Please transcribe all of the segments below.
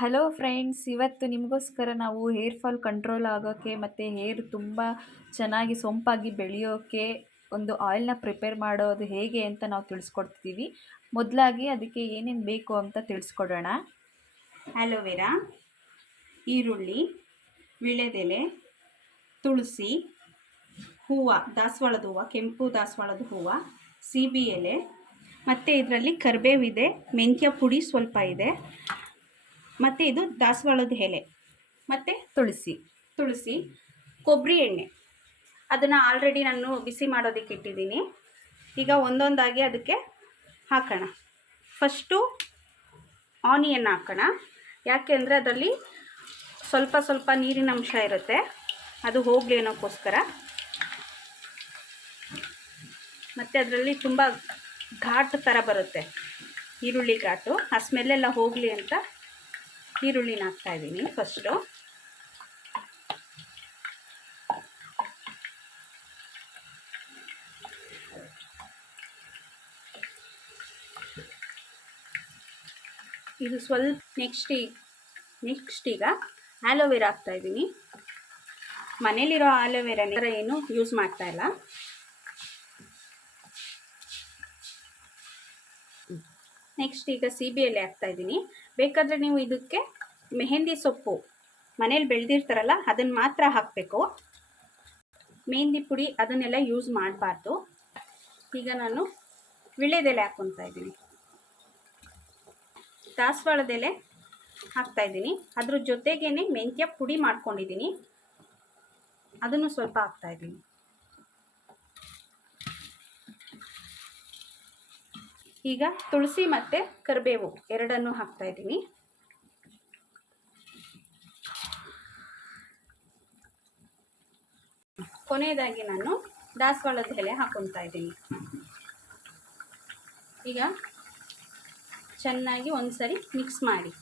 Hello friends, ಇವತ್ತು ನಿಮಗೋಸ್ಕರ ನಾವು ಹೇರ್ ಫಾಲ್ ಕಂಟ್ರೋಲ್ ಆಗೋಕ್ಕೆ ಮತ್ತು ಹೇರ್ ತುಂಬ ಚೆನ್ನಾಗಿ ಸೊಂಪಾಗಿ ಬೆಳೆಯೋಕ್ಕೆ ಒಂದು ಆಯಿಲ್ನ ಪ್ರಿಪೇರ್ ಮಾಡೋದು ಹೇಗೆ ಅಂತ ನಾವು ತಿಳಿಸ್ಕೊಡ್ತಿದ್ದೀವಿ. ಮೊದಲಾಗಿ ಅದಕ್ಕೆ ಏನೇನು ಬೇಕು ಅಂತ ತಿಳಿಸ್ಕೊಡೋಣ. ಆಲೋವೆರಾ, ಈರುಳ್ಳಿ, ವೀಳ್ಯದೆಲೆ, ತುಳಸಿ, ಹೂವು, ದಾಸವಾಳದ ಹೂವು, ಕೆಂಪು ದಾಸವಾಳದ ಹೂವು, ಸೀಬೆ ಎಲೆ, ಮತ್ತು ಇದರಲ್ಲಿ ಕರಿಬೇವಿದೆ, ಮೆಂತ್ಯ ಪುಡಿ ಸ್ವಲ್ಪ ಇದೆ, ಮತ್ತು ಇದು ದಾಸವಾಳದ ಎಲೆ, ಮತ್ತು ತುಳಸಿ, ಕೊಬ್ಬರಿ ಎಣ್ಣೆ. ಅದನ್ನು ಆಲ್ರೆಡಿ ನಾನು ಬಿಸಿ ಮಾಡೋದಕ್ಕೆ ಇಟ್ಟಿದ್ದೀನಿ. ಈಗ ಒಂದೊಂದಾಗಿ ಅದಕ್ಕೆ ಹಾಕೋಣ. ಫಸ್ಟು ಆನಿಯನ್ ಹಾಕೋಣ. ಯಾಕೆ ಅಂದರೆ ಅದರಲ್ಲಿ ಸ್ವಲ್ಪ ಸ್ವಲ್ಪ ನೀರಿನ ಅಂಶ ಇರುತ್ತೆ, ಅದು ಹೋಗಲಿ ಅನ್ನೋಕ್ಕೋಸ್ಕರ. ಮತ್ತು ಅದರಲ್ಲಿ ತುಂಬ ಘಾಟ್ ಥರ ಬರುತ್ತೆ, ಈರುಳ್ಳಿ ಘಾಟು. ಆ ಸ್ಮೆಲ್ಲೆಲ್ಲ ಹೋಗಲಿ ಅಂತ ಈರುಳ್ಳಿನ ಹಾಕ್ತಾಯಿದ್ದೀನಿ ಫಸ್ಟು. ಇದು ಸ್ವಲ್ಪ ನೆಕ್ಸ್ಟ್ ಈಗ ಆಲೋವೆರಾ ಹಾಕ್ತಾಯಿದ್ದೀನಿ. ಮನೇಲಿರೋ ಆಲೋವೆರಾನ ಏನು ಯೂಸ್ ಮಾಡ್ತಾಯಿಲ್ಲ. ನೆಕ್ಸ್ಟ್ ಈಗ ಸೀಬೆ ಎಲೆ ಹಾಕ್ತಾಯಿದ್ದೀನಿ. ಬೇಕಾದರೆ ನೀವು ಇದಕ್ಕೆ ಮೆಹಂದಿ ಸೊಪ್ಪು ಮನೇಲಿ ಬೆಳೆದಿರ್ತಾರಲ್ಲ ಅದನ್ನು ಮಾತ್ರ ಹಾಕಬೇಕು. ಮೆಹಂದಿ ಪುಡಿ ಅದನ್ನೆಲ್ಲ ಯೂಸ್ ಮಾಡಬಾರ್ದು. ಈಗ ನಾನು ವೀಳ್ಯದೆಲೆ ಹಾಕ್ಕೊತಾ ಇದ್ದೀನಿ, ದಾಸವಾಳದೆಲೆ ಹಾಕ್ತಾಯಿದ್ದೀನಿ. ಅದ್ರ ಜೊತೆಗೇ ಮೆಂತ್ಯ ಪುಡಿ ಮಾಡ್ಕೊಂಡಿದ್ದೀನಿ, ಅದನ್ನು ಸ್ವಲ್ಪ ಹಾಕ್ತಾಯಿದ್ದೀನಿ. ಈಗ ತುಳಸಿ ಮತ್ತು ಕರಿಬೇವು ಎರಡನ್ನೂ ಹಾಕ್ತಾಯಿದ್ದೀನಿ. ಕೊನೆಯದಾಗಿ ನಾನು ದಾಸವಾಳದ ಎಲೆ ಹಾಕ್ಕೊತಾ ಇದ್ದೀನಿ. ಈಗ ಚೆನ್ನಾಗಿ ಒಂದ್ಸರಿ ಮಿಕ್ಸ್ ಮಾಡಿ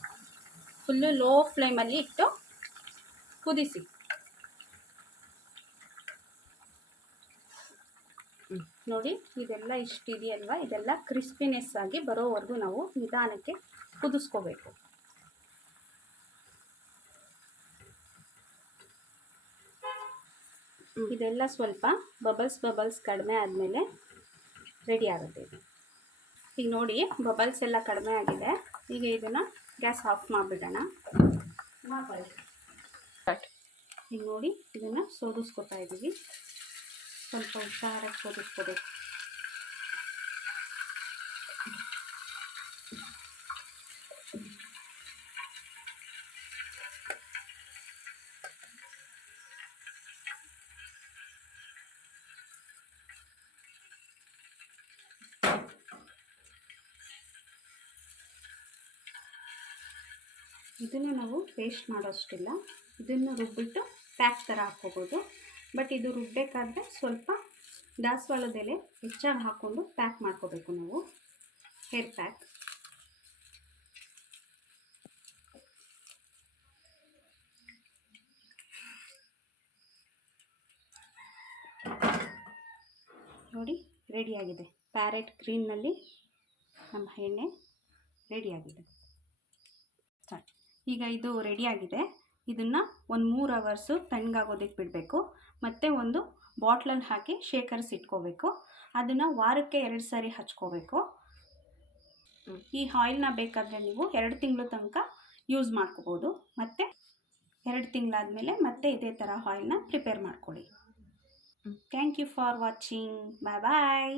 ಫುಲ್ಲು ಲೋ ಫ್ಲೇಮಲ್ಲಿ ಇಟ್ಟು ಕುದಿಸಿ. ನೋಡಿ, ಇದೆಲ್ಲ ಇಷ್ಟಿದೆಯಲ್ವ, ಇದೆಲ್ಲ ಕ್ರಿಸ್ಪಿನೆಸ್ ಆಗಿ ಬರೋವರೆಗೂ ನಾವು ನಿಧಾನಕ್ಕೆ ಕುದಿಸ್ಕೋಬೇಕು. ಇದೆಲ್ಲ ಸ್ವಲ್ಪ ಬಬಲ್ಸ್ ಕಡಿಮೆ ಆದಮೇಲೆ ರೆಡಿ ಆಗುತ್ತೆ ಇದು. ಈಗ ನೋಡಿ, ಬಬಲ್ಸ್ ಎಲ್ಲ ಕಡಿಮೆ ಆಗಿದೆ. ಈಗ ಇದನ್ನು ಗ್ಯಾಸ್ ಆಫ್ ಮಾಡಿಬಿಡೋಣ. ಈಗ ನೋಡಿ, ಇದನ್ನು ಸೋದಿಸ್ಕೊತಾ ಇದ್ದೀವಿ. ಸ್ವಲ್ಪ ಹುಷಾರಾಗಿ ಸೋದಿಸ್ಕೋಬೇಕು. ಇದನ್ನು ನಾವು ಪೇಸ್ಟ್ ಮಾಡೋಷ್ಟಿಲ್ಲ, ಇದನ್ನು ರುಬ್ಬಿಟ್ಟು ಪ್ಯಾಕ್ ಥರ ಹಾಕ್ಕೋಬೋದು. ಬಟ್ ಇದು ರುಬ್ಬಬೇಕಾದ್ರೆ ಸ್ವಲ್ಪ ದಾಸವಾಳದೆಲೆ ಹೆಚ್ಚಾಗಿ ಹಾಕ್ಕೊಂಡು ಪ್ಯಾಕ್ ಮಾಡ್ಕೋಬೇಕು ನಾವು, ಹೇರ್ ಪ್ಯಾಕ್. ನೋಡಿ, ರೆಡಿಯಾಗಿದೆ. ಪ್ಯಾರೆಟ್ ಗ್ರೀನ್ನಲ್ಲಿ ನಮ್ಮ ಎಣ್ಣೆ ರೆಡಿಯಾಗಿದೆ. ಈಗ ಇದು ರೆಡಿಯಾಗಿದೆ. ಇದನ್ನು ಒಂದು 3 ಅವರ್ಸು ತಣ್ಣಗಾಗೋದಕ್ಕೆ ಬಿಡಬೇಕು. ಮತ್ತು ಒಂದು ಬಾಟ್ಲಲ್ಲಿ ಹಾಕಿ ಶೇಖರಿಸಿ ಇಟ್ಕೋಬೇಕು. ಅದನ್ನು ವಾರಕ್ಕೆ 2 ಸಾರಿ ಹಚ್ಕೋಬೇಕು. ಈ ಆಯಿಲ್ನ ಬೇಕಾದರೆ ನೀವು 2 ತಿಂಗಳು ತನಕ ಯೂಸ್ ಮಾಡ್ಕೋಬೋದು. ಮತ್ತು 2 ತಿಂಗಳಾದಮೇಲೆ ಮತ್ತೆ ಇದೇ ಥರ ಆಯಿಲ್ನ ಪ್ರಿಪೇರ್ ಮಾಡ್ಕೊಳ್ಳಿ. Thank you for watching. Bye bye.